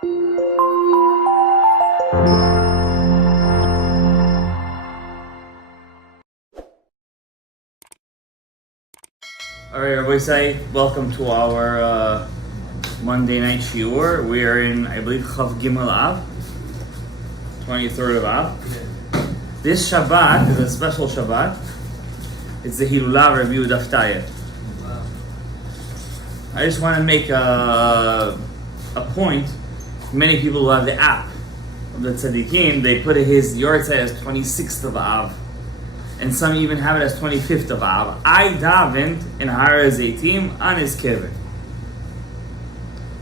Alright, everybody say welcome to our Monday night shiur. We are in, I believe, Chav Gimel Av, 23rd of Av. This Shabbat is a special Shabbat. It's the Hilulah review of Daftaya. I just want to make a point. Many people who have the app of the Tzaddikim, they put his Yortzeit as 26th of Av. And some even have it as 25th of Av. I davened in Har Zeitim on his kibbutz.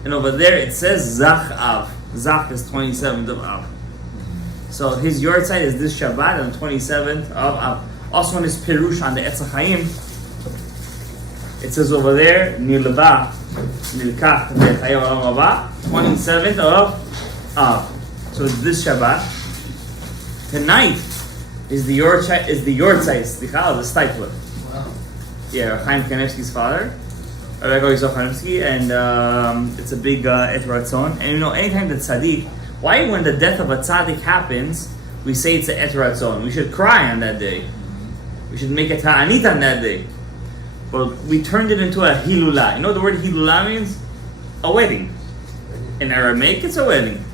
And over there it says Zach Av. Zach is 27th of Av. So his Yortzeit is this Shabbat on 27th of Av. Also on his Pirush on the Etz HaChaim, it says over there, Nilba, Nilkach, Chayim Olam Haba, 27th of Av. So it's this Shabbat. Tonight is the Yortzeit, the Stipler. Wow. Yeah, Chaim Kanevsky's father, Rabbi Yosef Kanevsky, and it's a big Et Ratzon. And you know, anytime that Tzaddik, why when the death of a Tzaddik happens, we say it's a Et Ratzon? We should cry on that day. We should make a Ta'anit on that day. But we turned it into a Hilulah. You know what the word Hilulah means? A wedding. In Aramaic, it's a wedding.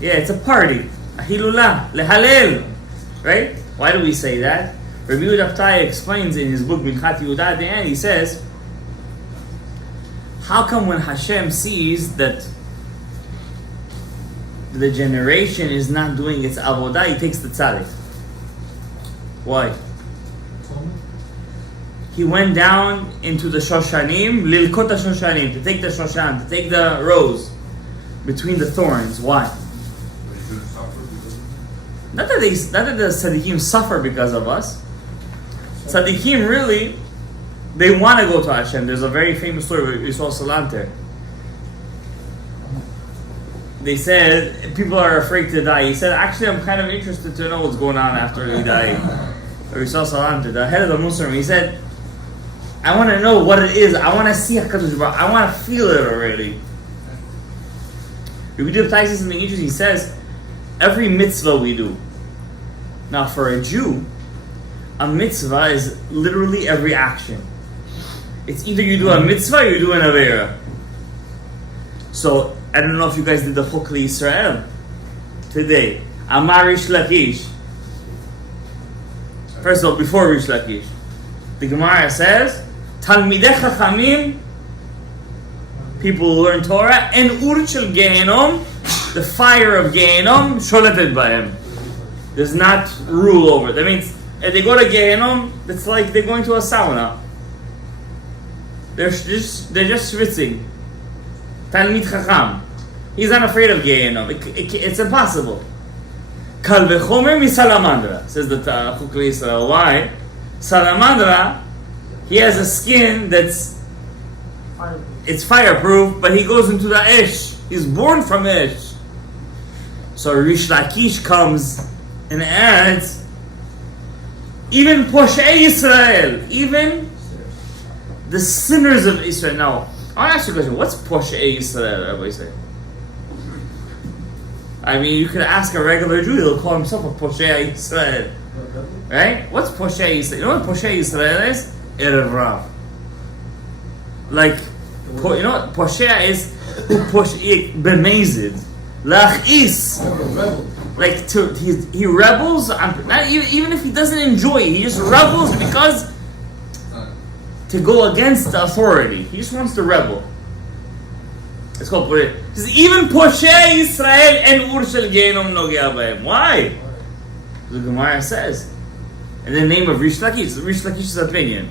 Yeah, it's a party. A Hilulah. Lehalel. Right? Why do we say that? Rabbi Yehuda Daftaya explains in his book Minchat Yehuda at the end, he says, how come when Hashem sees that the generation is not doing its avodah, he takes the tzaddik? Why? He went down into the Shoshanim, Lilkot Shoshanim, to take the Shoshan, to take the rose between the thorns. Why? Not that the tzaddikim suffer because of us. Tzaddikim really, they want to go to Hashem. There's a very famous story with Yisrael Salanter. They said people are afraid to die. He said, actually, I'm kind of interested to know what's going on after we die. Yisrael Salanter, the head of the Muslim, he said, I want to know what it is. I want to see HaKadosh Baruch. I want to feel it already. Rabbi Yehuda Daftaya says something interesting. He says, every mitzvah we do. Now, for a Jew, a mitzvah is literally every action. It's either you do a mitzvah or you do an avera. So, I don't know if you guys did the Chok Israel today. Amar Rish Lakish. First of all, before Rish Lakish, the Gemara says, Talmidei Chachamim, people who learn Torah, and Ur Shel Gehenom, the fire of Gehenom, sholetet bahem, does not rule over. That means if they go to Gehenom, it's like they're going to a sauna. They're just schwitzing. Talmid Chacham, he's not afraid of Gehenom. It's impossible. Kal v'chomer mi salamandra, says the Chuk Yisrael. Why? Salamandra, he has a skin that's it's fireproof, but he goes into the Ish. He's born from Ish. So Rish Lakish comes and adds, even Poshei Israel, even the sinners of Israel. Now, I want to ask you a question. What's Poshei Israel, everybody say? I mean, you could ask a regular Jew, he'll call himself a Poshei Israel. Right? What's Poshei Israel? You know what Poshei Israel is? Erev Rav. Like, you know what Poshei is? Who Poshei b'mezid. Lachis. Like, he rebels, not even if he doesn't enjoy it, he just rebels because to go against the authority. He just wants to rebel. Let's go put it. Even Poshei Israel and Ur Shel Gehenom nogea b'hem. Why? The Gemara says, in the name of Rish Lakish, Rish Lakish's opinion.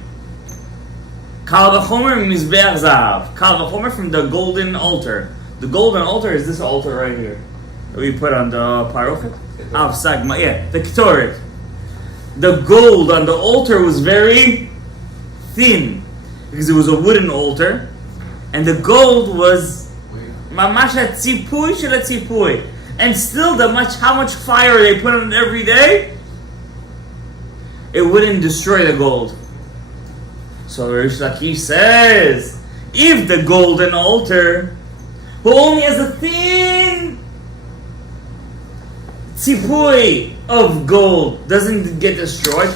Kal v'chomer mizbeach zahav. Kal v'chomer from the golden altar. The golden altar is this altar right here that we put on the parochet. Av Sagma, yeah, the Ketoret. The gold on the altar was very thin because it was a wooden altar, and the gold was mamasha tzipui shel tzipui. And still, how much fire they put on it every day, it wouldn't destroy the gold. So Rish Lakish says, if the golden altar who only has a thin tzipui of gold, doesn't get destroyed.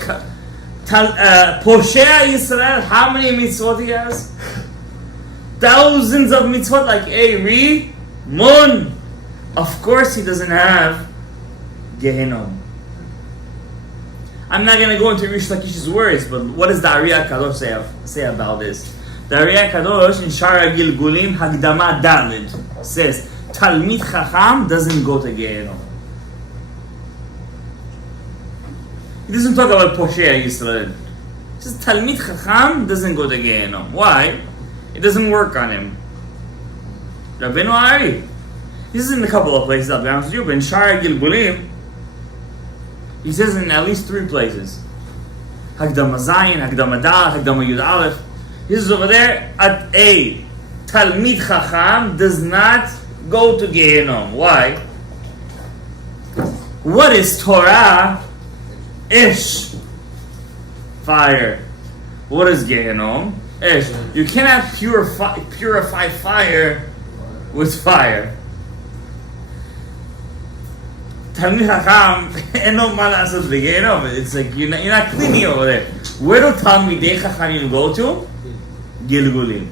Poshea Yisrael, how many mitzvot he has? Thousands of mitzvot, like Eri, Mun. Of course he doesn't have Gehenom. I'm not going to go into Rish Lakish's words, but what does the Ariya Kadosh say about this? The Ariya Kadosh in Shara Gilgulim Hagdama Dalid says, Talmid Chacham doesn't go to Gehenom. He doesn't talk about Poshea Yisrael. He says Talmid Chacham doesn't go to Gehenom. Why? It doesn't work on him. Rabbeinu Ari. This is in a couple of places, I'll be honest with you, but in Shara Gilgulim, he says in at least 3 places. Hagdama Zayin, Hagdama Dal, Hagdama Yud Aleph. This is over there at A. Talmid Chacham does not go to Gehenom. Why? What is Torah? Ish. Fire. What is Gehenom? Ish. You cannot purify fire with fire. Talmid Chacham, it's like you're not cleaning over there. Where do Talmidei Chachamim go to? Gilgulim.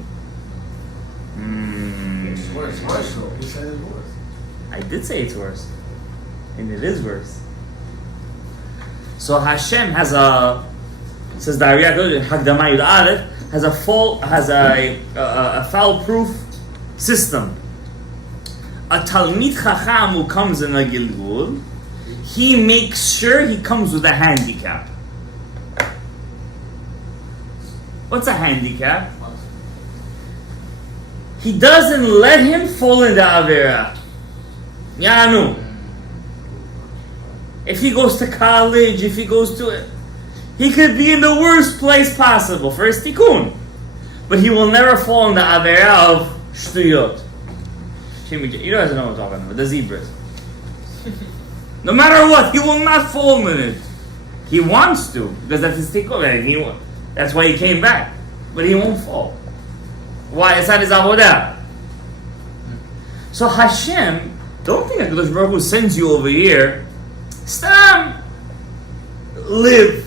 It's worse. You said it's worse. I did say it's worse. And it is worse. So Hashem has says the Ariya Hagdama Yud Aleph, has a foul-proof system. A Talmid Chacham who comes in a Gilgul, he makes sure he comes with a handicap. What's a handicap? He doesn't let him fall into Avera. Yanu. If he goes to college, if he goes to it, he could be in the worst place possible for his tikkun. But he will never fall into Avera of Shtuyot. You guys know what I'm talking about, the zebras. No matter what, he will not fall in it. He wants to, because that's his tikkun. That's why he came back. But he won't fall. Why? It's not his avodah. So Hashem, don't think that HaKadosh Baruch Hu sends you over here. Stam! Live.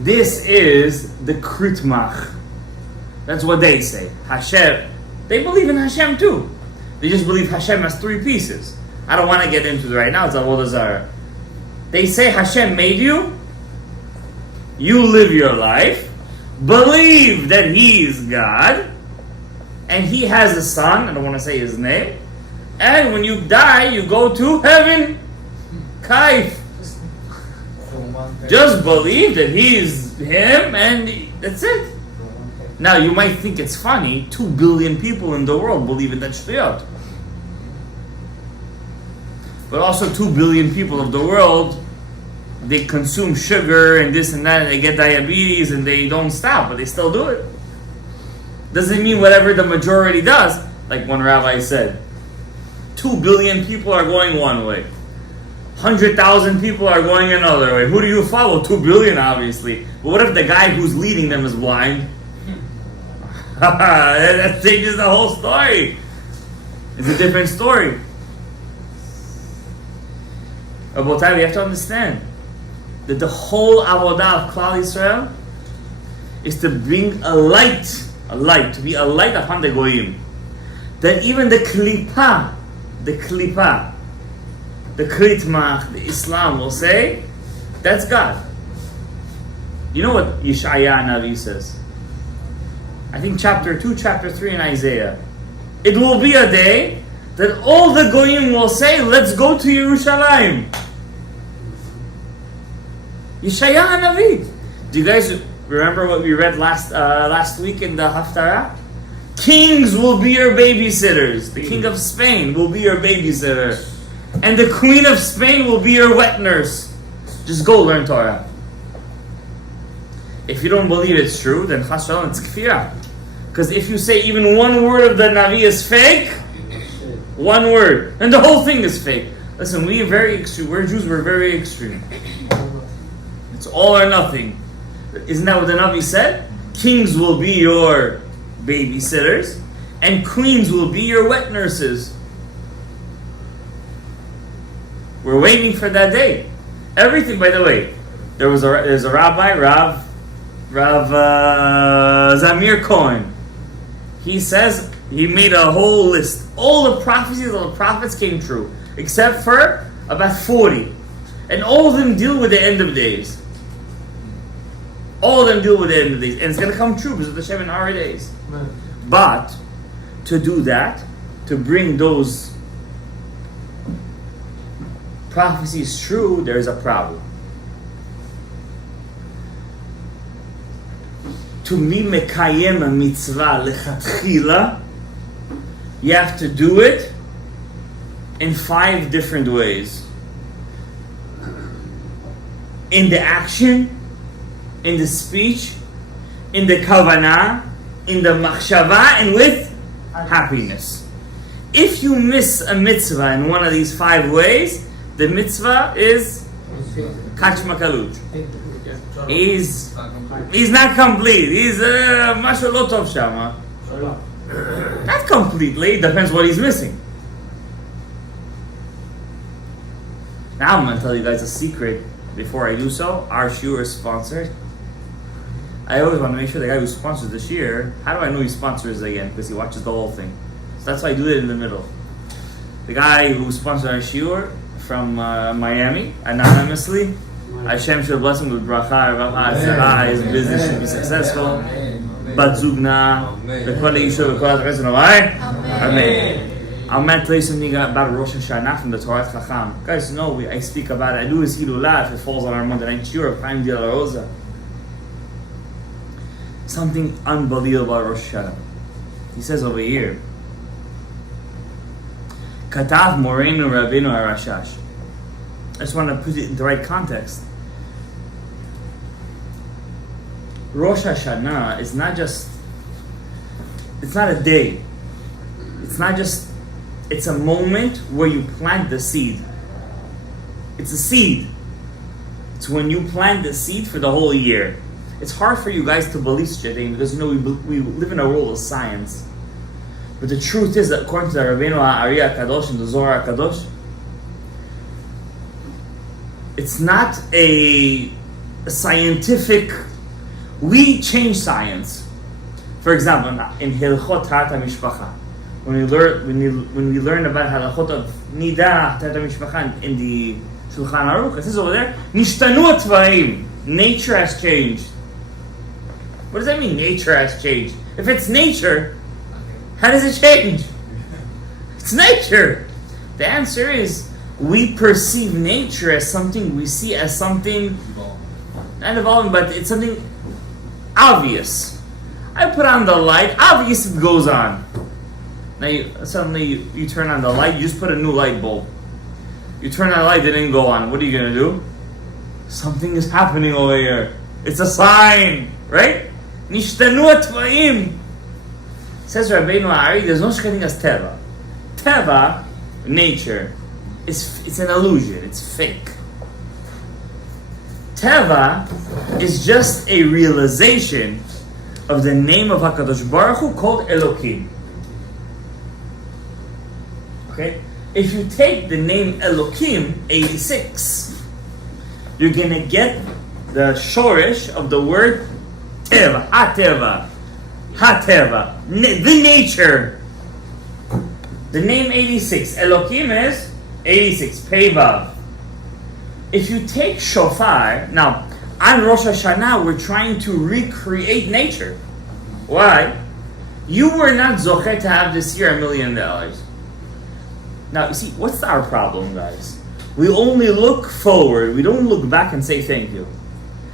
This is the Kritmach. That's what they say. Hashem. They believe in Hashem too. They just believe Hashem has 3 pieces. I don't want to get into it right now. It's Avodah Zarah. They say Hashem made you. You live your life. Believe that He is God. And He has a son. I don't want to say his name. And when you die, you go to heaven. Kaif. Just believe that He is Him and that's it. Now you might think it's funny. 2 billion people in the world believe in that shtuyot. But also 2 billion people of the world, they consume sugar and this and that, and they get diabetes and they don't stop, but they still do it. Doesn't mean whatever the majority does. Like one rabbi said, 2 billion people are going one way. 100,000 people are going another way. Who do you follow? 2 billion, obviously. But what if the guy who's leading them is blind? That changes the whole story. It's a different story. Rabotai, we have to understand that the whole avodah of Klal Yisrael is to bring a light, to be a light upon the goyim. That even the klipa, the kritmach, the Islam will say, that's God. You know what Yeshaya Navi says? I think chapter 2, chapter 3 in Isaiah. It will be a day that all the goyim will say, let's go to Yerushalayim. Yeshaya Hanavi. Do you guys remember what we read last week in the Haftarah? Kings will be your babysitters. The king of Spain will be your babysitter. And the queen of Spain will be your wet nurse. Just go learn Torah. If you don't believe it's true, then Chas Shalom, it's kfirah. Because if you say even one word of the Navi is fake, one word, and the whole thing is fake. Listen, we're very extreme. We're Jews, we're very extreme. It's all or nothing. Isn't that what the Navi said? Kings will be your babysitters, and queens will be your wet nurses. We're waiting for that day. Everything, by the way, there's a rabbi, Rav Zamir Cohen. He says he made a whole list. All the prophecies of the prophets came true, except for about 40. And all of them deal with the end of days. All of them deal with the end of days. And it's going to come true because of the Shem in our days. But to do that, to bring those prophecies true, there's a problem. To be mekayem a mitzvah lechatchila, you have to do it in 5 different ways. In the action, in the speech, in the kavanah, in the machshava, and with happiness. If you miss a mitzvah in one of these 5 ways, the mitzvah is kachmakaluch. He's not complete. He's mashu lo tov shama. Not completely. Depends what he's missing. Now I'm going to tell you guys a secret. Before I do so, our shiur is sponsored. I always want to make sure the guy who sponsors the shiur, how do I know he sponsors again? Because he watches the whole thing. So that's why I do it in the middle. The guy who sponsored our shiur from Miami, anonymously, Hashem should bless him with bracha, his business should be successful. Bat zugna, the kol yishuv, the kol hazrezon, Amen. I'm going to tell you something about Rosh Hashana from the Torah Chacham. Guys, know I speak about it. I do his Hilulah if it falls on our Monday night shiur of Chaim de la Rosa. Something unbelievable about Rosh Hashana. He says over here, Katav Moreinu Rabbeinu Harashash. I just want to put it in the right context. Rosh Hashanah is not just, it's not a day. It's a moment where you plant the seed. It's a seed. It's when you plant the seed for the whole year. It's hard for you guys to believe such a thing because we live in a world of science. But the truth is that according to the Rabbeinu Ha'ari HaKadosh and the Zohar HaKadosh, it's not a scientific. We change science. For example, in Hilchot Hata Mishpacha, when we learn about halachot of Nida Hata Mishpacha in the Shulchan Aruch, it says over there, Nishtanu Atvaim. Nature has changed. What does that mean? Nature has changed. If it's nature, how does it change? It's nature. The answer is we perceive nature as something we see as something not evolving, but it's something obvious. I put on the light, obvious it goes on. Now suddenly you turn on the light, you just put a new light bulb. You turn on the light, it didn't go on. What are you going to do? Something is happening over here. It's a sign, right? Nishtanu atvaim. Says Rabbeinu Ha'ari, there's no such thing as teva. Teva, nature, it's an illusion. It's fake. Teva is just a realization of the name of HaKadosh Baruch Hu called Elokim. Okay? If you take the name Elokim, 86, you're going to get the shorish of the word Teva, HaTeva, the nature. The name 86, Elokim is 86, Pevav. If you take shofar, now, on Rosh Hashanah, we're trying to recreate nature. Why? You were not zocheh to have this year $1 million. Now, you see, what's our problem, guys? We only look forward. We don't look back and say thank you.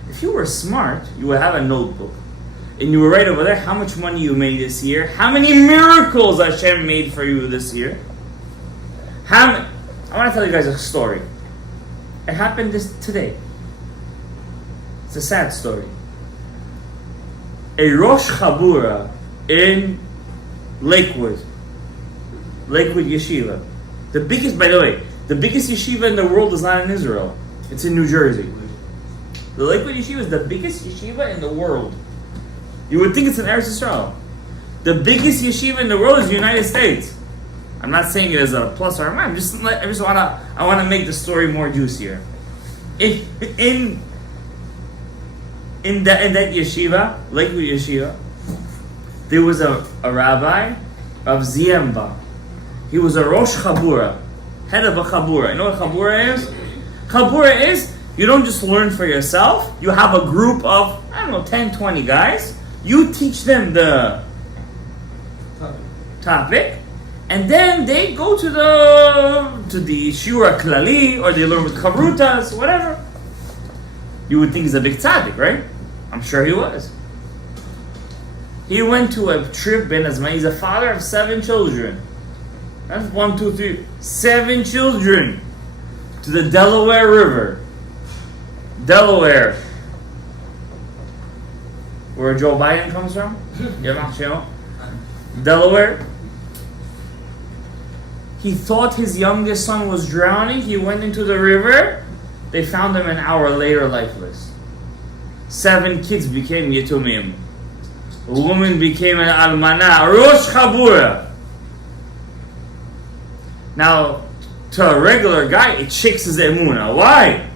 If you were smart, you would have a notebook. And you would write over there how much money you made this year, how many miracles Hashem made for you this year. I want to tell you guys a story. It happened today. It's a sad story. A Rosh Chabura in Lakewood Yeshiva. The biggest, by the way, the biggest yeshiva in the world is not in Israel. It's in New Jersey. The Lakewood Yeshiva is the biggest yeshiva in the world. You would think it's in Eretz Yisrael. The biggest yeshiva in the world is the United States. I'm not saying it as a plus or a minus. I just wanna make the story more juicier. In that yeshiva, Lakewood Yeshiva, there was a rabbi of Ziemba. He was a Rosh Chabura, head of a Chabura. You know what Chabura is? Chabura is, you don't just learn for yourself. You have a group of, 10, 20 guys. You teach them the topic, and then they go to the Shura Klali, or they learn with Chavrutas, whatever. You would think he's a big tzaddik, right? I'm sure he was. He went to a trip in Azman. He's a father of 7 children. That's 1, 2, 3, 7 children to the Delaware River. Delaware. Where Joe Biden comes from? Delaware. He thought his youngest son was drowning. He went into the river. They found him an hour later lifeless. 7 kids became Yetumim. A woman became an Almana. Rosh Chabura. Now, to a regular guy, it shakes his emunah. Why?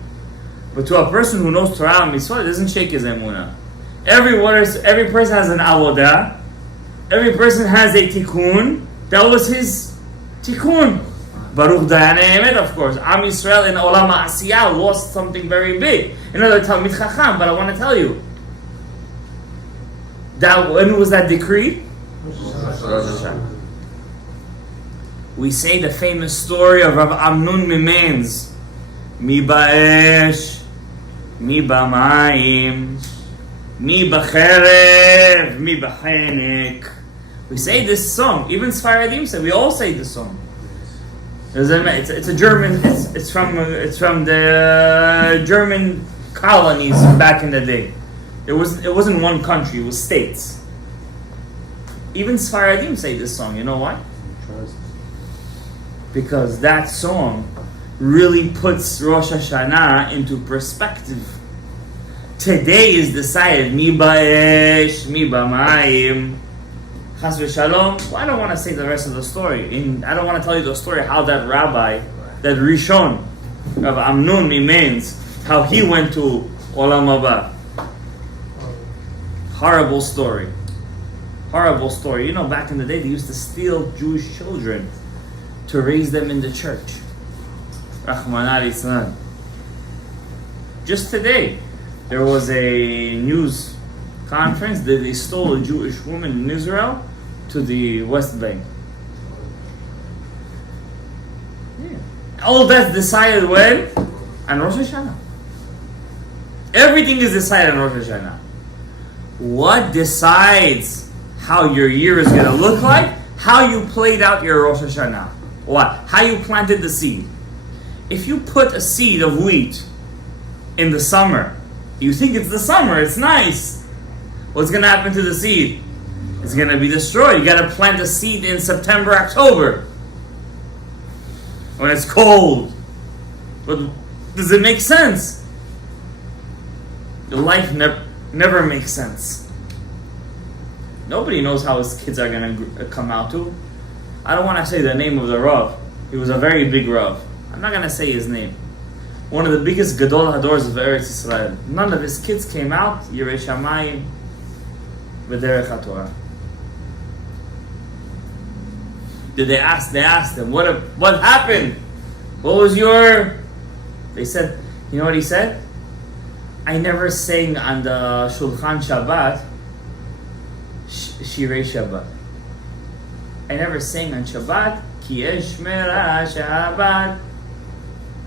But to a person who knows Torah and Mitzvah, it doesn't shake his emunah. Every person has an avodah. Every person has a tikkun. That was his tikkun. Baruch Dayan Emet, of course. Am Yisrael in Olam HaAsiyah lost something very big. Another Talmid Chacham, but I want to tell you. When was that decree? Rosh Hashana. We say the famous story of Rav Amnun Mimens. Mi ba'esh, mi ba'mayim, mi b'cherev, mi b'chenek. We say this song. Even Sfaradim say. We all say this song. It's a German. It's from the German colonies back in the day. It wasn't one country. It was states. Even Sfaradim say this song. You know why? Because that song really puts Rosh Hashanah into perspective. Today is decided, mi ba'esh, mi ba'mayim, chas v'shalom. Well, I don't want to say the rest of the story. I don't want to tell you the story how that rabbi, that Rishon of Amnun Mimens, how he went to Olam Haba. Horrible story. Horrible story. You know, back in the day, they used to steal Jewish children to raise them in the church. Rahman al-Islam. Just today, there was a news conference that they stole a Jewish woman in Israel to the West Bank. Yeah. All that's decided when? On Rosh Hashana. Everything is decided on Rosh Hashana. What decides how your year is going to look like? How you played out your Rosh Hashana. What? How you planted the seed. If you put a seed of wheat in the summer, you think it's the summer, it's nice. What's going to happen to the seed? It's going to be destroyed. You got to plant a seed in September, October, when it's cold. But does it make sense? Your life never makes sense. Nobody knows how his kids are going to come out to. I don't want to say the name of the Rav. He was a very big Rav. I'm not going to say his name. One of the biggest Gadol Hadors of Eretz Yisrael. None of his kids came out. Yirei Shamayim v'derech HaTorah. They asked him, what happened? What was your... They said, you know what he said? I never sang on the Shulchan Shabbat, Shirei Shabbat. I never sang on Shabbat, Ki Eshmera Shabbat.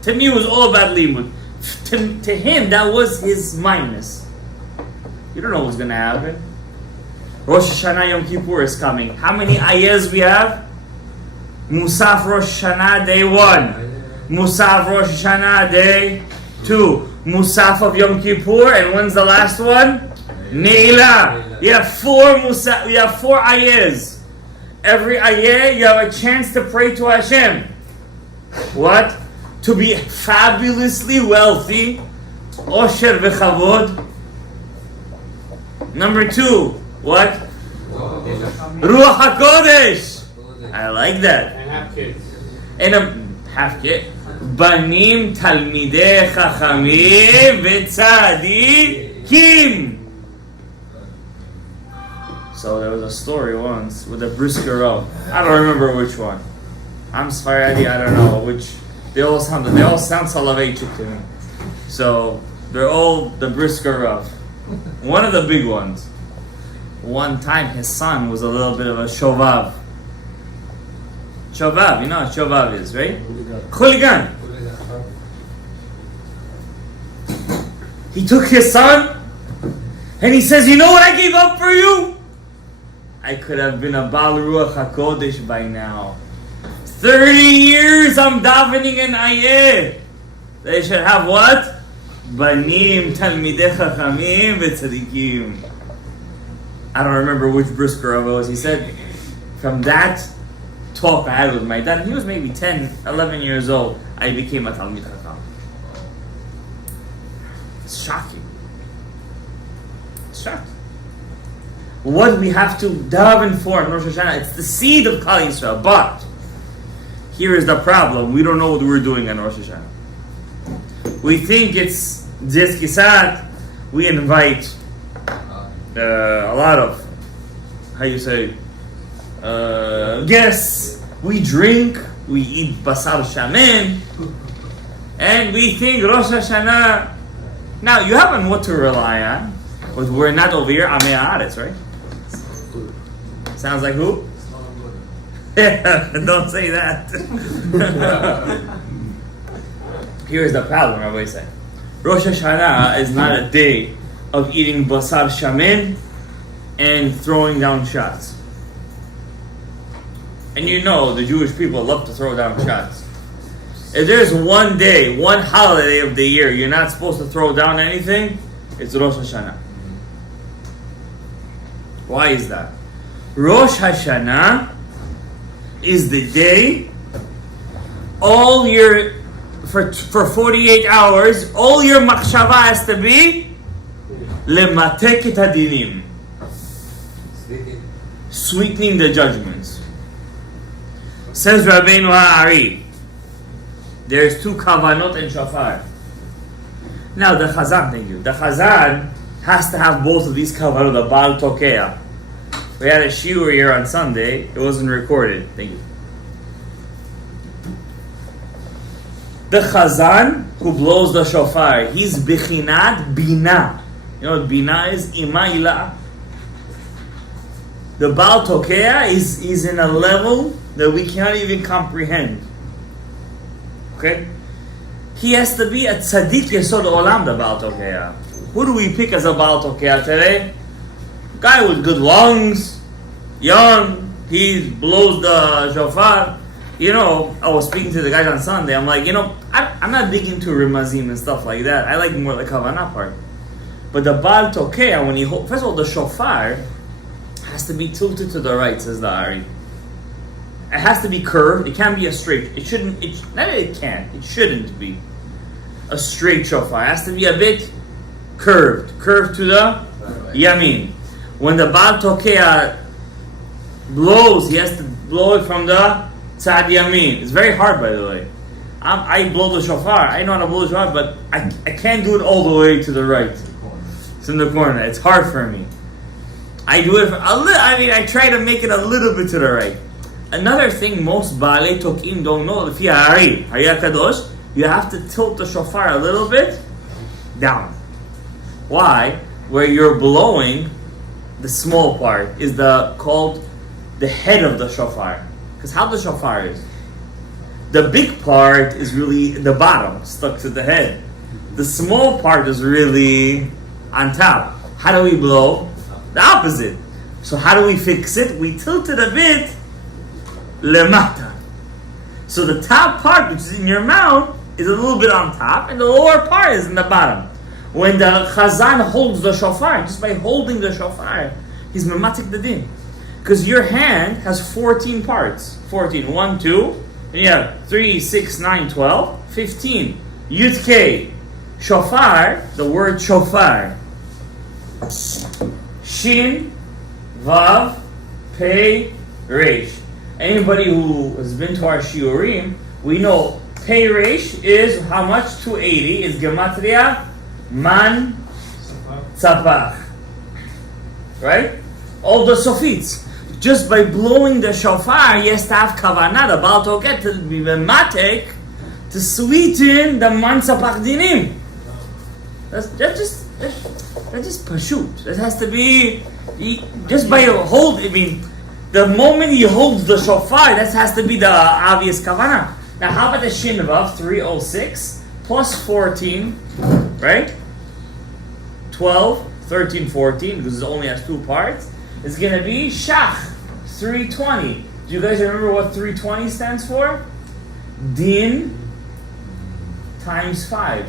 To me, it was all about limud. To him, that was his minus. You don't know what's going to happen. Rosh Hashanah Yom Kippur is coming. How many ayahs we have? Musaf Rosh Hashanah day 1. Musaf Rosh Hashanah day 2. Musaf of Yom Kippur, and when's the last one? Ne'ilah. You have 4 Musaf. We have 4 ayahs. Every ayah, you have a chance to pray to Hashem. What? To be fabulously wealthy. Osher v'chavod. Number 2, what? Ruach HaKodesh. I like that. And have kids. And half kid. Banim talmidei chachamim v'tzadikim. So there was a story once with a brisker Rav. I don't remember which one. I'm Sfaradi, I don't know which. They all sound Soloveitchik to me. So they're all the brisker Rav. One of the big ones. One time his son was a little bit of a shovav. Shovav, you know what shovav is, right? Hooligan. He took his son and he says, you know what I gave up for you? I could have been a Baal Ruach HaKodesh by now. 30 years I'm davening in Ayeh. They should have what? Banim Talmidei Chachamim v'Tzadikim. I don't remember which brisker Rav it was. He said, from that talk I had with my dad, he was maybe 10, 11 years old, I became a Talmid Chacham. It's shocking. It's shocking. What do we have to daven for in Rosh Hashana? It's the seed of Klal Yisrael. But here is the problem. We don't know what we're doing on Rosh Hashana. We think it's Zez Kisat. We invite a lot of, how you say, guests. We drink. We eat basar shamen. And we think Rosh Hashanah. Now, you have on what to rely on. But we're not over here, Amei Haaretz, right? Sounds like who? Don't say that. Here's the problem, Rabbi said. Rosh Hashanah is not a day of eating basar shamen and throwing down shots. And you know the Jewish people love to throw down shots. If there's one day, one holiday of the year you're not supposed to throw down anything, it's Rosh Hashanah. Why is that? Rosh Hashanah is the day all your for 48 hours, all your machshava has to be lematek et hadinim, sweetening the judgments. Says Rabbeinu Ha'ari, there's two kavanot in shofar. Now the Chazan, thank you. The Chazan has to have both of these kavanot, the Baal Tokea. We had a shiur here on Sunday. It wasn't recorded. Thank you. The Chazan who blows the shofar, he's Bechinat Bina. You know what Bina is? Imaila. The Baal Tokea is in a level that we can't even comprehend. Okay? He has to be a tzaddik yesod olam, the Baal Tokea. Who do we pick as a Baal Tokea today? Guy with good lungs, young, he blows the shofar. You know, I was speaking to the guys on Sunday. I'm like, I'm not big into rimazim and stuff like that. I like more the kavanah part. But the Baal Tokea, when he first of all, the shofar has to be tilted to the right, says the Ari. It has to be curved. It can't be a straight. It shouldn't. Not that it can't. It shouldn't be a straight shofar. It has to be a bit curved to the yamin. When the Baal Tokea blows, he has to blow it from the tzad yamin. It's very hard, by the way. I blow the shofar. I know how to blow the shofar, but I can't do it all the way to the right. It's in the corner. It's hard for me. I do it I try to make it a little bit to the right. Another thing most Baalei Tokim don't know, if you Hari Kadosh, you have to tilt the shofar a little bit down. Why? Where you're blowing, the small part is called the head of the shofar. Because how the shofar is, the big part is really the bottom, stuck to the head. The small part is really on top. How do we blow? The opposite. So how do we fix it? We tilt it a bit lemata. So the top part, which is in your mouth, is a little bit on top, and the lower part is in the bottom. When the Chazan holds the shofar, just by holding the shofar, he's mematik the din. Because your hand has 14 parts. 14. 1, 2, and you have 3, 6, 9, 12, 15. Yud K. Shofar, the word shofar. Shin, Vav, Pei, Reish. Anybody who has been to our shiurim, we know Pei Reish is how much? 280 is Gematria Man Tzapach. Right? All the sofits. Just by blowing the shofar, he has to have kavanah, the Baal Toket, to be matek, to sweeten the Man Tzapach dinim. That's just pashut. That has to be, just by hold, I mean, the moment he holds the shofar, that has to be the obvious kavanah. Now, how about the shin above 306 plus 14, right? 12, 13, 14, because it only has two parts. It's going to be shach 320. Do you guys remember what 320 stands for? Din times 5,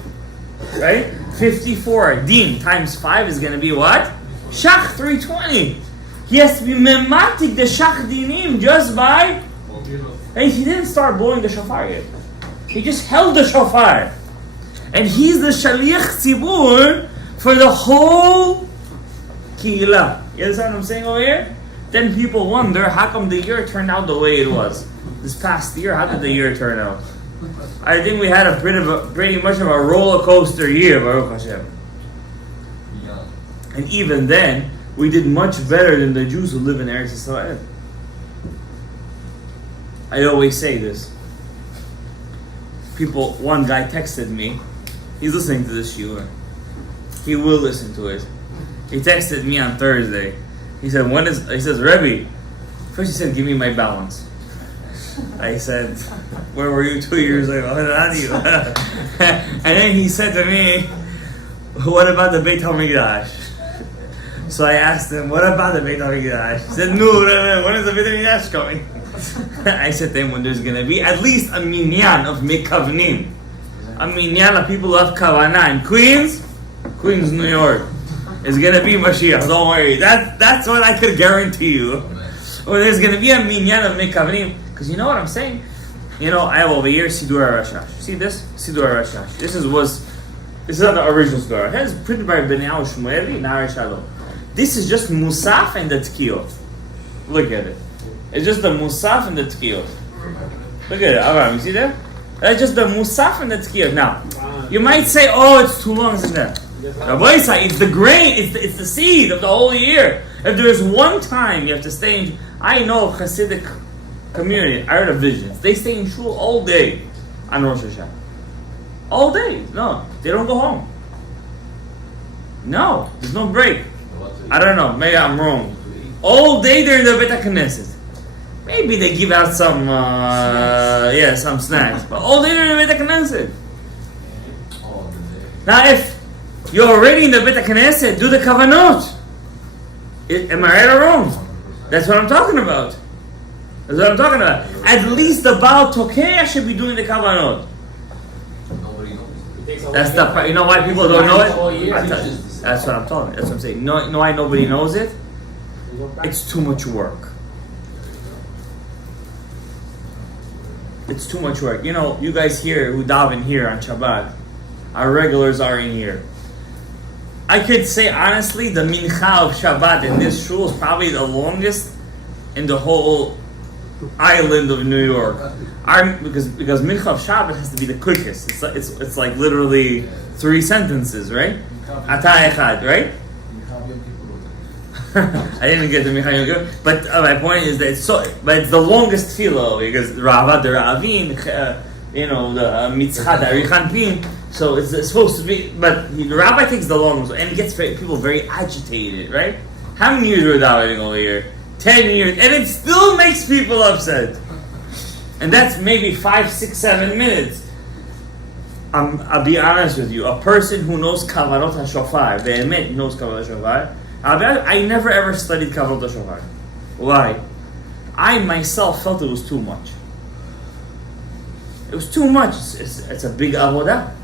right? 54. Din times 5 is going to be what? Shach 320. He has to be mematik the shach dinim just by... And he didn't start blowing the shofar yet. He just held the shofar. And he's the shaliach tzibur for the whole kihila. You understand what I'm saying over here? Then people wonder, how come the year turned out the way it was? This past year, how did the year turn out? I think we had pretty much of a roller coaster year, Baruch Hashem. Yeah. And even then, we did much better than the Jews who live in Eretz Yisrael. I always say this. One guy texted me. He's listening to this shiur. He will listen to it. He texted me on Thursday. He said, he says, Rebbe, first he said, give me my balance. I said, where were you 2 years ago? How do you? And then he said to me, what about the Beit HaMikdash? So I asked him, what about the Beit HaMikdash? He said, no, when is the Beit HaMikdash coming? I said to him, when there's going to be at least a minyan of mikavnim. A minyan of people who have kavanah. In Queens, New York, is going to be Mashiach. Don't worry. That's what I could guarantee you. Or there's going to be a minyan of mikavnim. Because you know what I'm saying? You know, I have over here Sidur Rosh Hashana. See this? Sidur Rosh Hashana. This is not the original Sidur. It is printed by Benyahu Shmueli, Nahar Shalom. This is just Musaf and the Tkiyot. Look at it. It's just the Musaf and the Tkiyot. Look at it, Abraham, you see that? That's just the Musaf and the Tkiyot. Now, you might say, oh, it's too long, isn't that? Rabbi Yisai, it's the grain, it's the seed of the whole year. If there is one time you have to stay in, I know of Hasidic community, I heard of visions. They stay in shul all day on Rosh Hashana. All day. No, they don't go home. No, there's no break. I don't know, maybe I'm wrong. All day they're in the Beit HaKnesset. Maybe they give out some snacks. But all day they're in the Beit HaKnesset. Now if you're already in the Beit HaKnesset, do the kavanot. Am I right or wrong? That's what I'm talking about. That's what I'm talking about. At least the Baal Tokeh should be doing the kavanot. Nobody knows. That's the part. You know why people don't know it? That's That's what I'm talking. That's what I'm saying. You know why nobody knows it? It's too much work. It's too much work. You know, you guys here who daven here on Shabbat, our regulars are in here. I could say honestly, the mincha of Shabbat in this shul is probably the longest in the whole island of New York. Because mincha of Shabbat has to be the quickest. It's like literally 3 sentences, right? Ata echad, right? I didn't get the mincha Yom Kippur, but my point is that it's the longest tefillah because Ravad the Ravin, the Mitzchad, the Arichan Pim. So it's supposed to be, but the rabbi takes the longest, and it gets people very agitated, right? How many years we're davening over here? 10 years, and it still makes people upset. And that's maybe 5, 6, 7 minutes. I'll be honest with you. A person who knows Kavanot HaShofar, Be'emet knows Kavanot HaShofar, I never ever studied Kavanot HaShofar. Why? I myself felt it was too much. It was too much. It's a big avodah.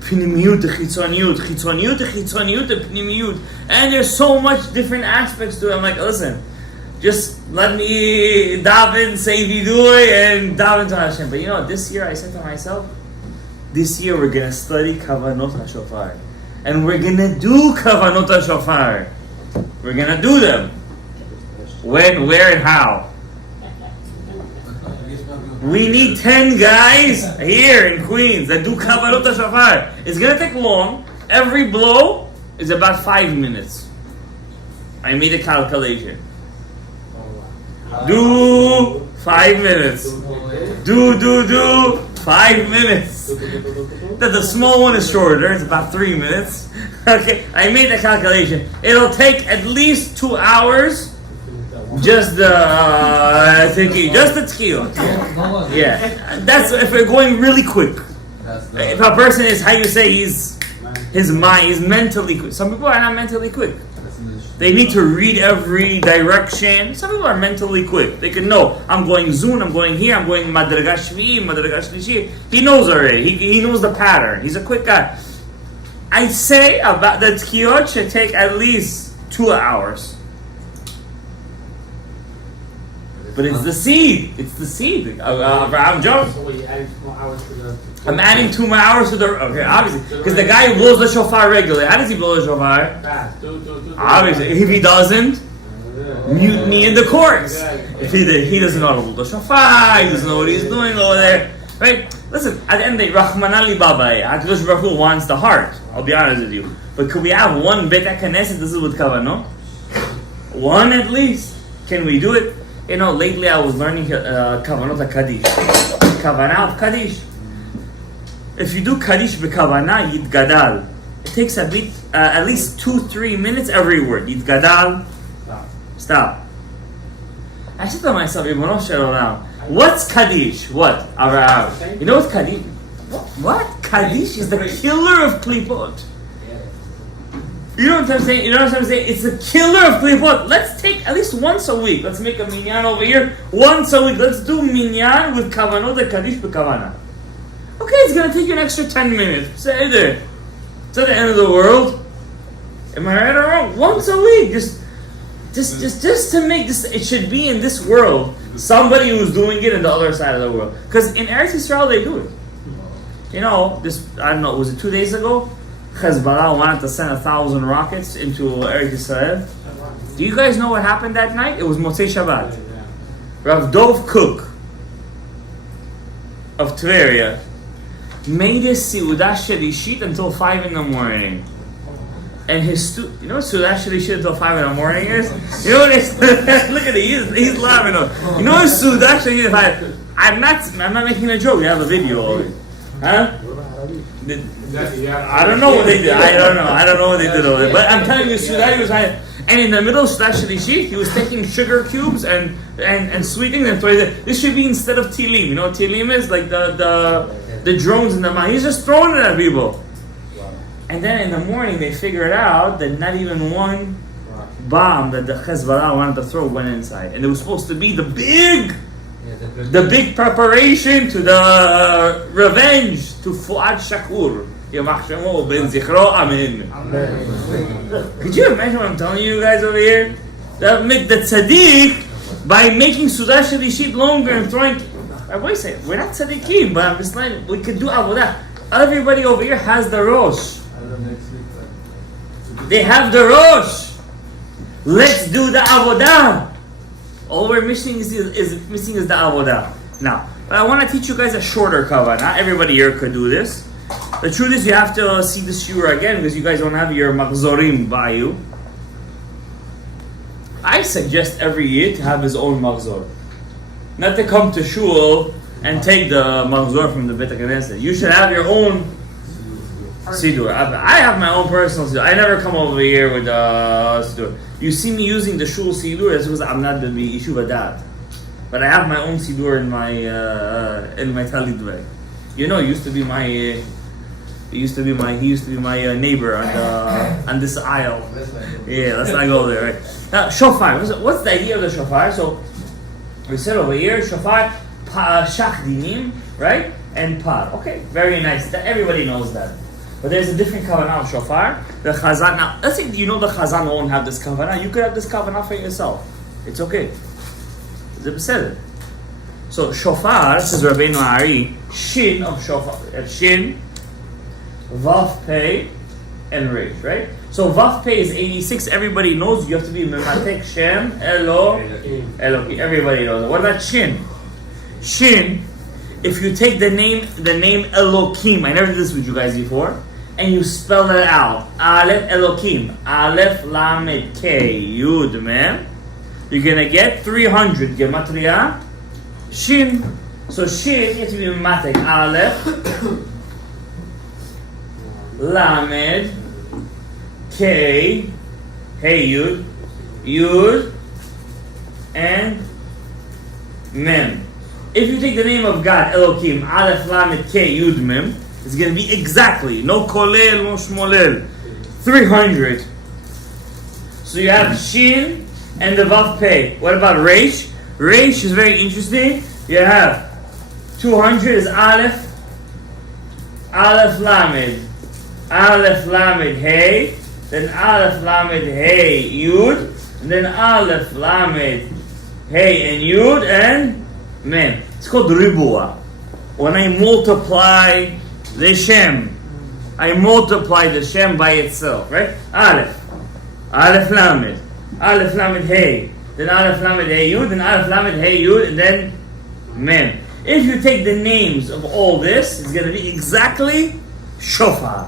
Pnimiyut, chitzoniyut, pnimiyut. And there's so much different aspects to it. I'm like, listen, just let me daven, say vidui, and daven to Hashem. But you know what? This year I said to myself, this year we're going to study Kavanot HaShofar. And we're going to do Kavanot HaShofar. We're going to do them. When, where, and how. We need 10 guys here in Queens that do kavanot shofar. It's gonna take long. Every blow is about 5 minutes. I made a calculation. Do 5 minutes. Do 5 minutes. The small one is shorter. It's about 3 minutes. Okay, I made the calculation. It'll take at least 2 hours. Just the tzkiyot. Yeah, that's if we're going really quick. If a person is, how you say, his mind is mentally quick. Some people are not mentally quick. They need to read every direction. Some people are mentally quick. They can know, I'm going zun, I'm going here, I'm going madriga shvi'i, madriga shlishi. He knows already. He knows the pattern. He's a quick guy. I say about the tzkiyot should take at least 2 hours. But it's the seed. It's the seed. I'm joking. So you adding 2 more hours to the... I'm adding 2 more hours to the... Okay, obviously. Because the guy who blows the shofar regularly, how does he blow the shofar? Fast. Obviously. If he doesn't, mutiny in the courts. If he doesn't know how to blow the shofar, he doesn't know what he's doing over there. Right? Listen, at the end of the day, Rahman Ali Baba, HaKadosh Baruch Hu wants the heart. I'll be honest with you. But could we have one Bet HaKnesset? This is with Kavanah. One at least. Can we do it? You know, lately I was learning Kavanot Kaddish. Kavanah of Kaddish. If you do Kaddish b'Kavanah, Yitgadal. It takes a bit, at least 2-3 minutes every word. Yitgadal. Stop. I said to myself, what's Kaddish? What? You know what's Kaddish? What? Kaddish is the killer of Klipot. You know what I'm saying? It's the killer of Klipot. Let's take at least once a week. Let's make a minyan over here. Once a week. Let's do minyan with kavanot and kaddish b'kavanah. Okay, it's going to take you an extra 10 minutes. Say there. It's not the end of the world. Am I right or wrong? Once a week. Just to make this, it should be in this world. Somebody who's doing it in the other side of the world. Because in Eretz Yisrael, they do it. You know, I don't know, was it 2 days ago? Hezbollah wanted to send 1,000 rockets into Eretz Yisrael. Do you guys know what happened that night? It was Motzei Shabbat. Rav Dov Cook of Tveria made his Seudah Shelishit until 5 in the morning. And his you know what Seudah Shelishit until 5 in the morning is? You know what look at it, he's laughing. You know what Seudah Shelishit 5? I'm not making a joke, we have a video of it. Huh? I don't know what they did. I don't know what they did over there. But I'm telling you, Seudah was high. And in the middle of Seudah Shelishit, he was taking sugar cubes and sweetening them. This should be instead of tilim. You know what tilim is? Like the drones in the mouth. He's just throwing it at people. And then in the morning, they figured out that not even one bomb that the Hezbollah wanted to throw went inside. And it was supposed to be the big preparation to the revenge to Fuad Shakur. Could you imagine what I'm telling you guys over here? That make the tzaddik by making Seudah Shelishit longer and throwing. I always say we're not tzaddikim, but I'm just like we could do avodah. Everybody over here has the Rosh. They have the Rosh. Let's do the avodah. All we're missing is the avodah. Now, but I want to teach you guys a shorter kavah. Not everybody here could do this. The truth is, you have to see the shiur again because you guys don't have your machzorim by you. I suggest every year to have his own machzor, not to come to shul and take the machzor from the Bet HaKnesset. You should have your own sidur. I have my own personal sidur. I never come over here with sidur. You see me using the shul sidur, it's because I'm not the Yishuv Adat. But I have my own sidur in my talit bag. You know, he used to be my neighbor on this aisle. Yeah, let's not go there. Right? Now, shofar. What's the idea of the shofar? So we said over here, shofar, shach dinim, right? And par. Okay, very nice. Everybody knows that. But there's a different kavanah of shofar. The chazan. Now, let's say you know the chazan won't have this kavanah. You could have this kavanah for yourself. It's okay. It's a beseder. So shofar, says Rabbeinu Ari, shin of shofar. Shin, vav pei, and resh, right? So vav pei is 86. Everybody knows you have to be mematek shem elo eloki. Everybody knows it. What about shin? Shin if you take the name Elokim, I never did this with you guys before, and you spell it out, Aleph Elokim, Aleph Lamed K Yud Mem, you're gonna get 300 Gematria Shin. So Shin, you have to be mathematic. Aleph Lamed K Hey Yud Yud and Mem. If you take the name of God, Elokim, Aleph Lamed K Yud Mem, it's going to be exactly, no kolel, no shmolel, 300. So you have Shin and the Vav Pei. What about Reish? Reish is very interesting. You have 200 is Aleph, Aleph Lamed, Aleph Lamed Hey, then Aleph Lamed Hey Yud, and then Aleph Lamed Hey and Yud and Mem. It's called Ribua. When I multiply the Shem, I multiply the Shem by itself, right? Aleph, Aleph Lamed, Aleph Lamed Hey, then Aleph Lamed Hey Yud, then Aleph Lamed Hey Yud, and then Mem. If you take the names of all this, it's going to be exactly Shofar.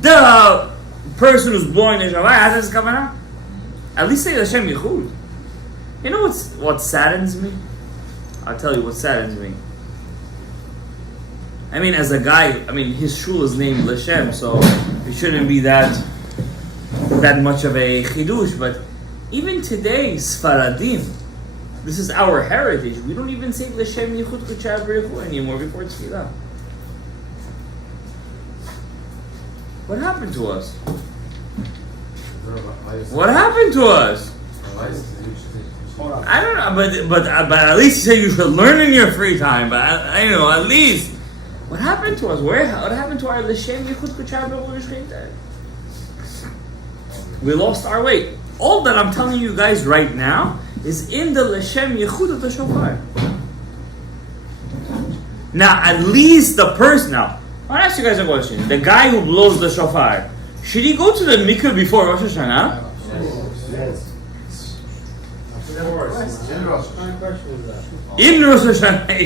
The person who's blowing the Shofar has his kavanah. At least say Hashem Yichud. You know what saddens me? I'll tell you what saddens me. I mean, as a guy, his shul is named Lashem, so it shouldn't be that much of a chidush. But even today, Sfaradim, this is our heritage. We don't even say Lashem Yichud Kuchar B'Rechu anymore before Tefillah. What happened to us? What happened to us? I don't know, but at least you say you should learn in your free time. But I don't know, at least what happened to us? What happened to our L'Shem Yichud Kuchar B'Rechu? We lost our way. All that I'm telling you guys right now is in the L'Shem Yichud of the Shofar. Now, at least the person. Now, I'll ask you guys a question. The guy who blows the shofar, should he go to the mikveh before Rosh Hashana? Yes. In Rosh Hashana,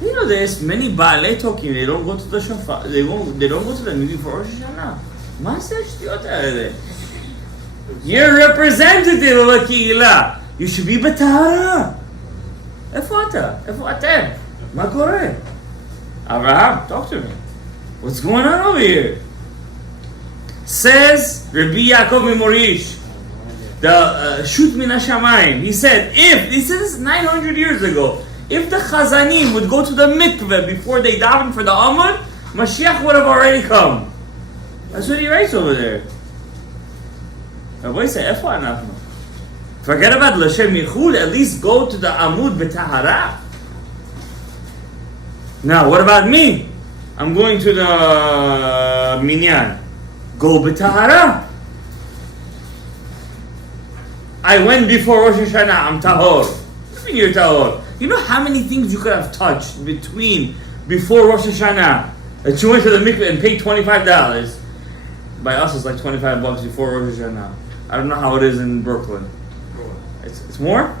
you know this. Many Baalei Tokim, they don't go to the shofar. They don't go to the mikveh before Rosh Hashana. You're representative of a kihila. You should be b'tahara. איפה אתם? מה קורה? Abraham, talk to me. What's going on over here? Says Rabbi Yaakov Memorish, the Shut Min HaShamayim. He said this 900 years ago, if the Chazanim would go to the mikveh before they daven for the Amud, Mashiach would have already come. That's what he writes over there. Rabbi say, איפה אנחנו? Forget about L'Shem Yichud, at least go to the Amud b'tahara. Now, what about me? I'm going to the minyan. Go b'tahara. I went before Rosh Hashana. I'm tahor. What do you mean you're tahor? You know how many things you could have touched before Rosh Hashana that you went to the mikveh and paid $25. By us, it's like $25 before Rosh Hashana. I don't know how it is in Brooklyn. It's more?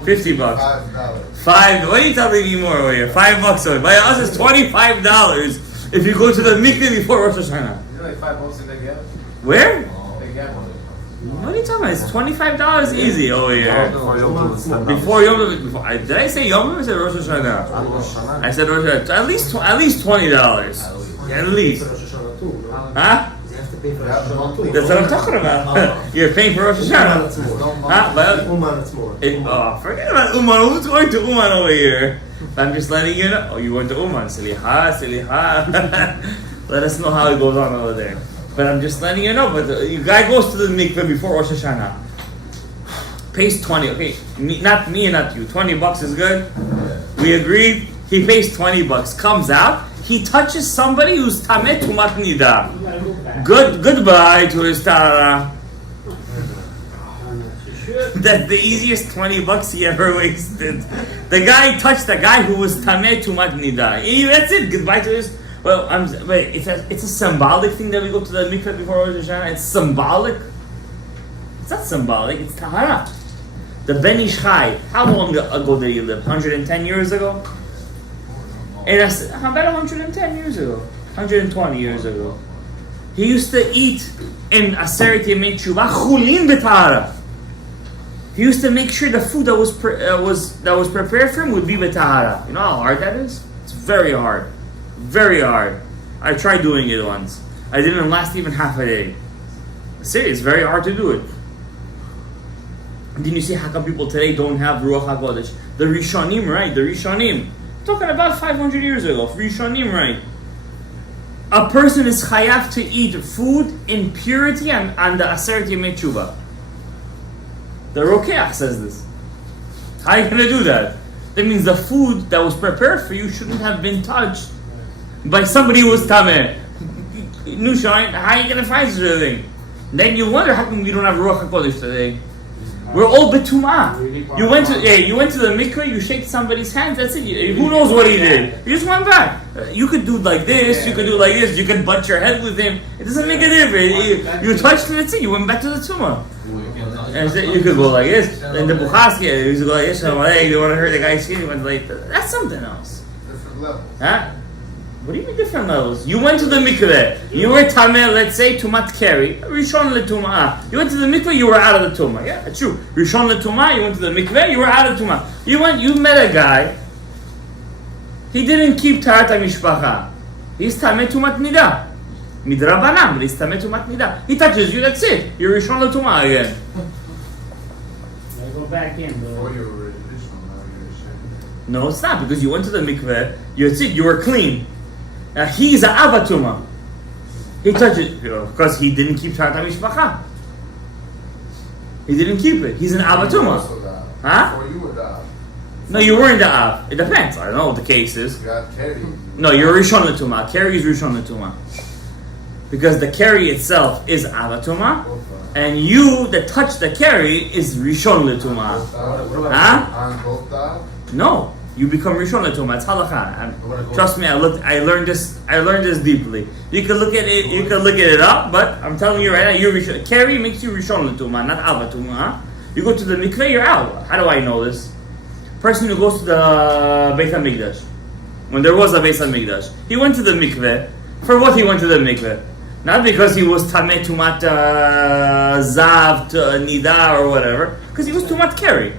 $50. $5. What are you telling me more over here? $5 over. By us, it's $25 if you go to the mikveh before Rosh Hashana. You know, like $5 they get? Where? They get one. What are you talking about? It's $25 easy over here. Before Yom Tov. Did I say Yom Tov or said Rosh Hashana? I said Rosh Hashana. At least $20. At least. Huh? That's what I'm talking about. You're paying for Rosh Hashana. Forget about Uman. Who's going to Uman over here? I'm just letting you know. Oh, you went to Uman. Siliha. Let us know how it goes on over there. But I'm just letting you know. But the guy goes to the mikveh before Rosh Hashana. Pays 20. Okay, not me and not you. $20 is good. We agreed. He pays $20. Comes out. He touches somebody who's tameh tumat nida. Goodbye to his tara. That's the easiest $20 he ever wasted. The guy touched the guy who was tameh tumat nida. That's it. Goodbye to his. Well, it's a symbolic thing that we go to the mikveh before Rosh Hashana. It's symbolic. It's not symbolic. It's tahara. The Ben Ish Chai. How long ago did he live? 110 years ago. about 110 years ago, 120 years ago. He used to eat in Aseret Yemei Tshuva chulin b'tahara. He used to make sure the food that was prepared for him would be b'tahara. You know how hard that is? It's very hard. Very hard. I tried doing it once. I didn't last even half a day. Seriously, it's very hard to do it. Didn't you see how come people today don't have Ruach HaKodesh? The Rishonim, right? The Rishonim. Talking about 500 years ago. Rishonim, right? A person is chayav to eat food in purity and the Aseret Yemei Tshuva. The Rokeach says this. How are you going to do that? That means the food that was prepared for you shouldn't have been touched by somebody who was tameh. Nushain, how are you going to find such a thing? Then you wonder how come we don't have Ruach HaKodesh today. We're all betumah. You went to the mikveh, you shake somebody's hands, that's it. Who knows what he did? You just went back. You could do like this, you could do like this, you could butt your head with him. It doesn't make a difference. You touched him, that's it. You went back to the tumah. And you could go like this. And the Bukhari, you used to go like this, and you want to hurt the guy's skin, you went like that. That's something else. Different levels. Huh? What do you mean different levels? You went to the mikveh. You were tameh, let's say, tumat keri. Rishon letumah. You went to the mikveh, you were out of the tumah. Yeah, that's true. Rishon letumah, you went to the mikveh, you were out of tumah. You met a guy. He didn't keep tarat mishpacha. He's tameh tumat nida. Midrabanan, but he's tameh tumat nida. He touches you, that's it. You're Rishon letumah again. I go back in, bro. Before you were already Rishon, now you're Rishon. No, it's not, because you went to the mikveh, you were clean. Now he's an avatuma. He touches, because he didn't keep Tarat HaMishpacha. He didn't keep it. He's an avatuma. Huh? Before you were the No, you weren't the av. It depends. I don't know what the case is. You got Kerry. No, you're Rishon L'Tumah. Carry is Rishon L'Tumah. Because the carry itself is avatuma, and you that touch the carry is Rishon L'Tumah. Huh? On both the No. You become Rishon L'Tumah. It's halakha. Trust me, I learned this deeply. You can look at it. You can look at it up, but I'm telling you right now, you're Rishon. Carry makes you Rishon L'Tumah, not avatuma. Huh? You go to the mikveh, you're out. How do I know this? Person who goes to the Beit HaMikdash, when there was a Beit HaMikdash, he went to the mikveh. For what he went to the mikveh? Not because he was tameh tumat zav nida or whatever, because he was tumat carry.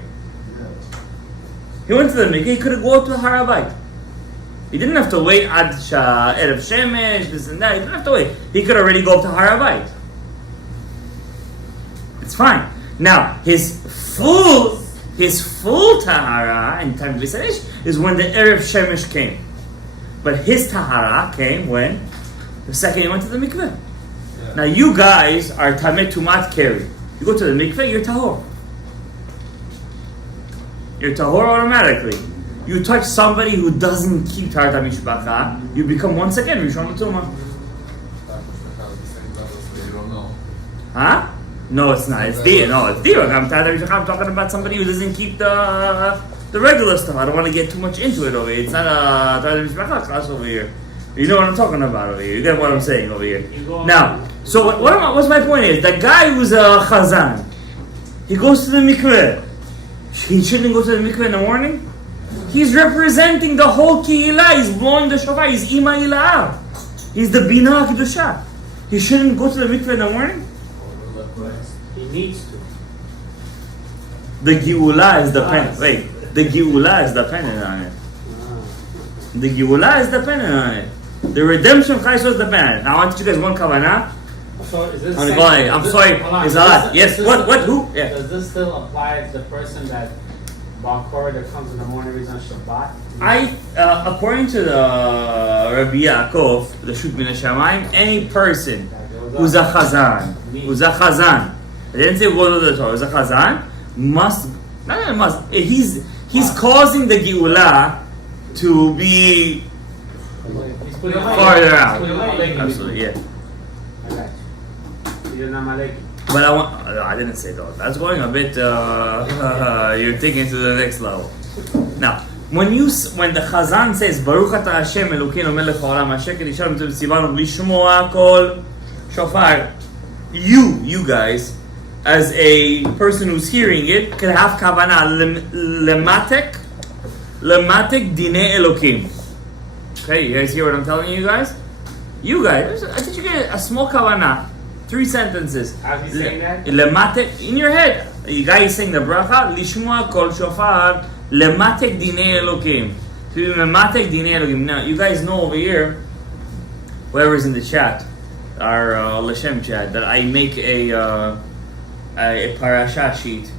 He went to the mikveh. He could have gone to the Harabait. He didn't have to wait ad erev shemesh, this and that. He didn't have to wait. He could already go to Harabait. It's fine. Now his full tahara in time of Bisanish is when the erev shemesh came. But his tahara came when the second he went to the mikveh. Yeah. Now you guys are tameh tumat keri. You go to the mikveh, you're tahor. You're tahor automatically. You touch somebody who doesn't keep tarat mishpacha, you become once again Rishon L'Tumah. Huh? No, it's not. It's diva. I'm talking about somebody who doesn't keep the regular stuff. I don't want to get too much into it over here. It's not a tarat mishpacha class over here. You know what I'm talking about over here. You get what I'm saying over here. Now, so what's my point is, the guy who's a chazan, he goes to the mikveh. He shouldn't go to the mikveh in the morning? He's representing the whole kehillah. He's blowing the shofar. He's ima ilav. He's the bina kedusha. He shouldn't go to the mikveh in the morning? He needs to. The geula is dependent. Wait, the geula is dependent on it. The geula is dependent on it. The redemption of Christ was dependent. Now I want to teach you guys one kavanah. So is this I'm sorry. Is that yes? What? Who? Yeah. Does this still apply to the person that Bakor that comes in the morning reads on Shabbat? According to the Rabbi Yaakov, the Shut Min Hashamayim, any person who's a chazan, I didn't say go to the Torah, who's a chazan, he's causing the geula to be farther out. Absolutely, yeah. But I didn't say that. That's going a bit, you're taking it to the next level. Now, when the Chazan says, Baruch Ata Hashem Elokeinu Melech Haolam Asher Kedishanu Tzivanu B'Lishmoa Kol Shofar, you guys, as a person who's hearing it, can have kavanah lematek dinei Elokim. Okay, you guys hear what I'm telling you guys? You guys, I think you get a small kavanah. 3 sentences. How's he saying that? Lematek, in your head. The guy is saying the bracha, Lishmua kol shofar, lematek dinei Elokim. To be lematek dinei Elokim. Now, you guys know over here, whoever's in the chat, our Lashem chat, that I make a parasha sheet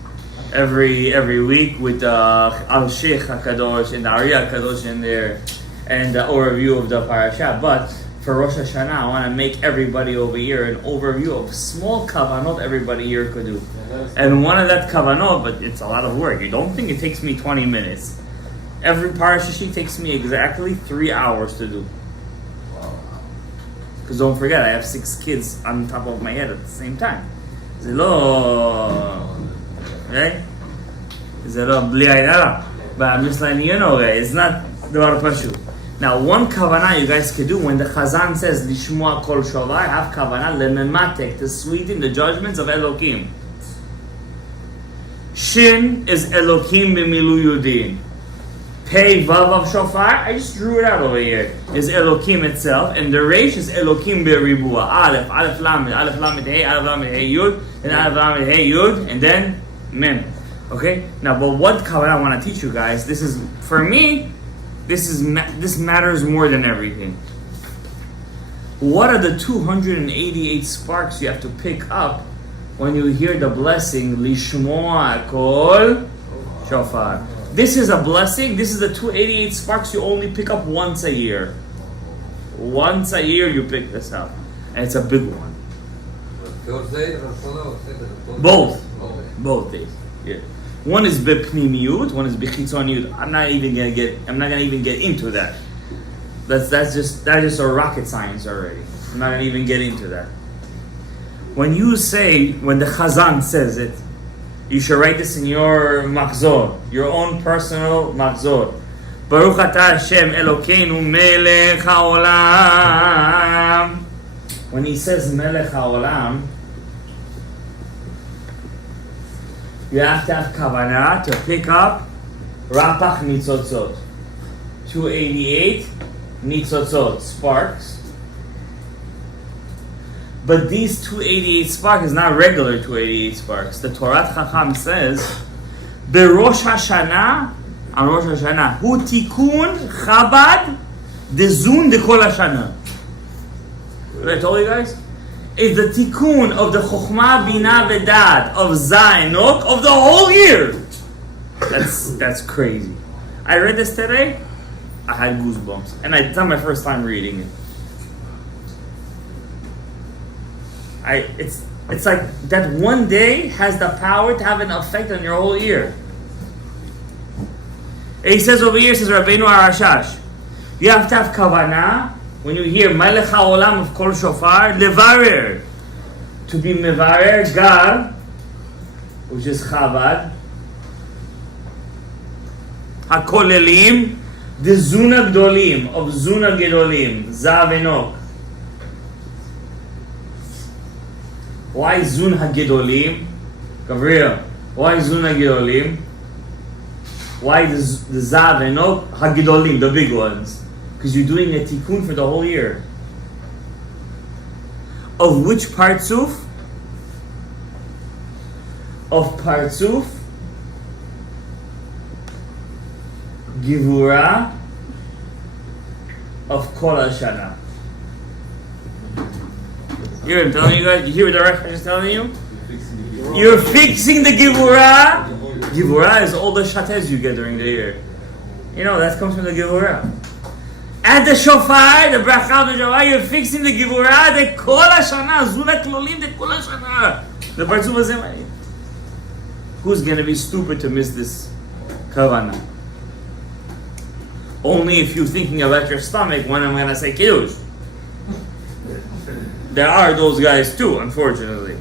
every week with Al Sheikh HaKadosh and the Ari HaKadosh in there, and the overview of the parasha. But for Rosh Hashana, I want to make everybody over here an overview of small kavanot everybody here could do. And one of that kavanot, but it's a lot of work. You don't think it takes me 20 minutes. Every parasha sheet takes me exactly 3 hours to do. Because don't forget, I have 6 kids on top of my head at the same time. Zelo, right? Zelo bli ayara. But I'm just letting you know, guys, it's not דבר פשוט. Now, one kavanah you guys could do when the Chazan says Lishmua kol shovar, have kavanah lemematek, to sweeten the judgments of Elokim. Shin is Elokim b'milu yudin. Pei vav of shofar, I just drew it out over here, is Elokim itself, and the resh is Elokim beribua. Aleph lamed hey, yud, and aleph lamed hey yud, and then mem. Okay. Now, but what kavanah I want to teach you guys? This is for me. This matters more than everything. What are the 288 sparks you have to pick up when you hear the blessing Lishmoa Kol Shofar? This is a blessing. This is the 288 sparks you only pick up once a year. Once a year you pick this up, and it's a big one. Both days. Yeah. One is bepnimiyut, one is bechitzoniyut. I'm not gonna even get into that. That's just a rocket science already. I'm not gonna even get into that. When the Chazan says it, you should write this in your machzor, your own personal machzor. Baruch atah Hashem Elokeinu melech haolam. When he says melech haolam, you have to have kavanah to pick up rapach nitzotzot. 288 nitzotzot, sparks. But these 288 sparks is not regular 288 sparks. The Torah Chacham says, Berosh Hashana, on Rosh Hashana, Hu tikun chabad dezun de kol Hashana. What I told you guys? It's the tikkun of the Chokhmah, Binah, Vedad, of Zainok, of the whole year. That's crazy. I read this today, I had goosebumps. And it's not my first time reading it. It's like that one day has the power to have an effect on your whole year. And he says over here, says Rabbeinu Arashash, you have to have kavanah. When you hear Melech HaOlam of Kol Shofar, Levarer, to be Mevarer Gar, which is Chabad, HaKolelim, the Zuna Gdolim, of Zuna Gedolim, Zav Enok. Why Zun HaGedolim? Gabriel, why Zuna Gedolim? Why the Zav Enok HaGedolim, the big ones? Because you're doing a tikkun for the whole year. Of which partzuf? Of partzuf Givura of Kol Hashana. You hear what I'm telling you guys? You hear what the Rav is telling you? You're fixing the Givura. Givura is all the shates you get during the year. You know, that comes from the Givura. At the shofar, the bracha of the shofar, you're fixing the givura, the kol hashana, zuna klolim, the kol hashana. The partzuf hazeh. Who's gonna be stupid to miss this kavanah? Only if you're thinking about your stomach when I'm gonna say kiddush. There are those guys too, unfortunately.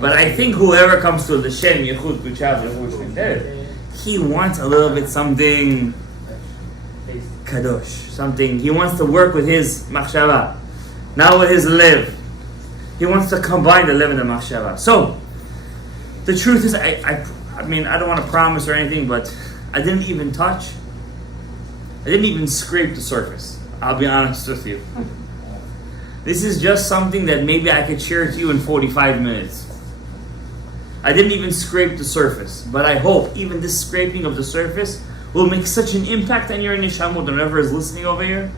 But I think whoever comes to the Shem Yechud Kuchav Yehush, he wants a little bit something kadosh, something. He wants to work with his machshava, not with his lev. He wants to combine the lev and the machshava. So, the truth is, I mean, I don't want to promise or anything, but I didn't even scrape the surface. I'll be honest with you. This is just something that maybe I could share to you in 45 minutes. I didn't even scrape the surface, but I hope even this scraping of the surface will make such an impact on your nishamot and whoever is listening over here,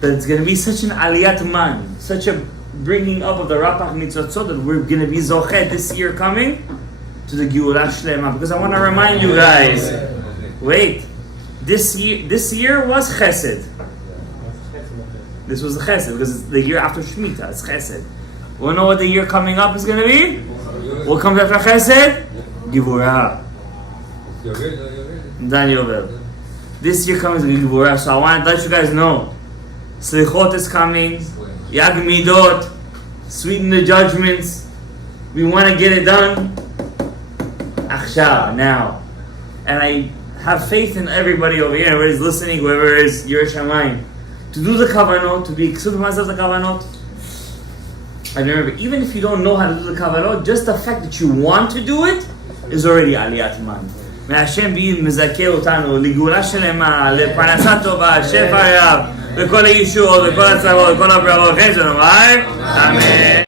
that it's going to be such an aliyat man, such a bringing up of the rapach mitzotzot, that we're going to be zochet this year coming to the Geulah Shlema. Because I want to remind you guys, wait, this year was Chesed. This was the Chesed, because it's the year after Shemitah, it's Chesed. We'll know what the year coming up is going to be? What comes after Chesed? Gevurah. Dan Yovel. This year comes Gevurah, so I want to let you guys know. Slichot is coming. Yag Midot. Sweeten the judgments. We want to get it done. Achshav, now. And I have faith in everybody over here, everybody's listening, whoever is Yerush Shamayim, to do the kavanot, to be excited myself the kavanot. And remember, even if you don't know how to do the kavanot, just the fact that you want to do it is already aliyat man. May Hashem be mezakeh otanu ligula shelema, לפרנסה טובה, שפע רב, וכל הישועות, וכל הצלחות, וכל הברכות, אמן.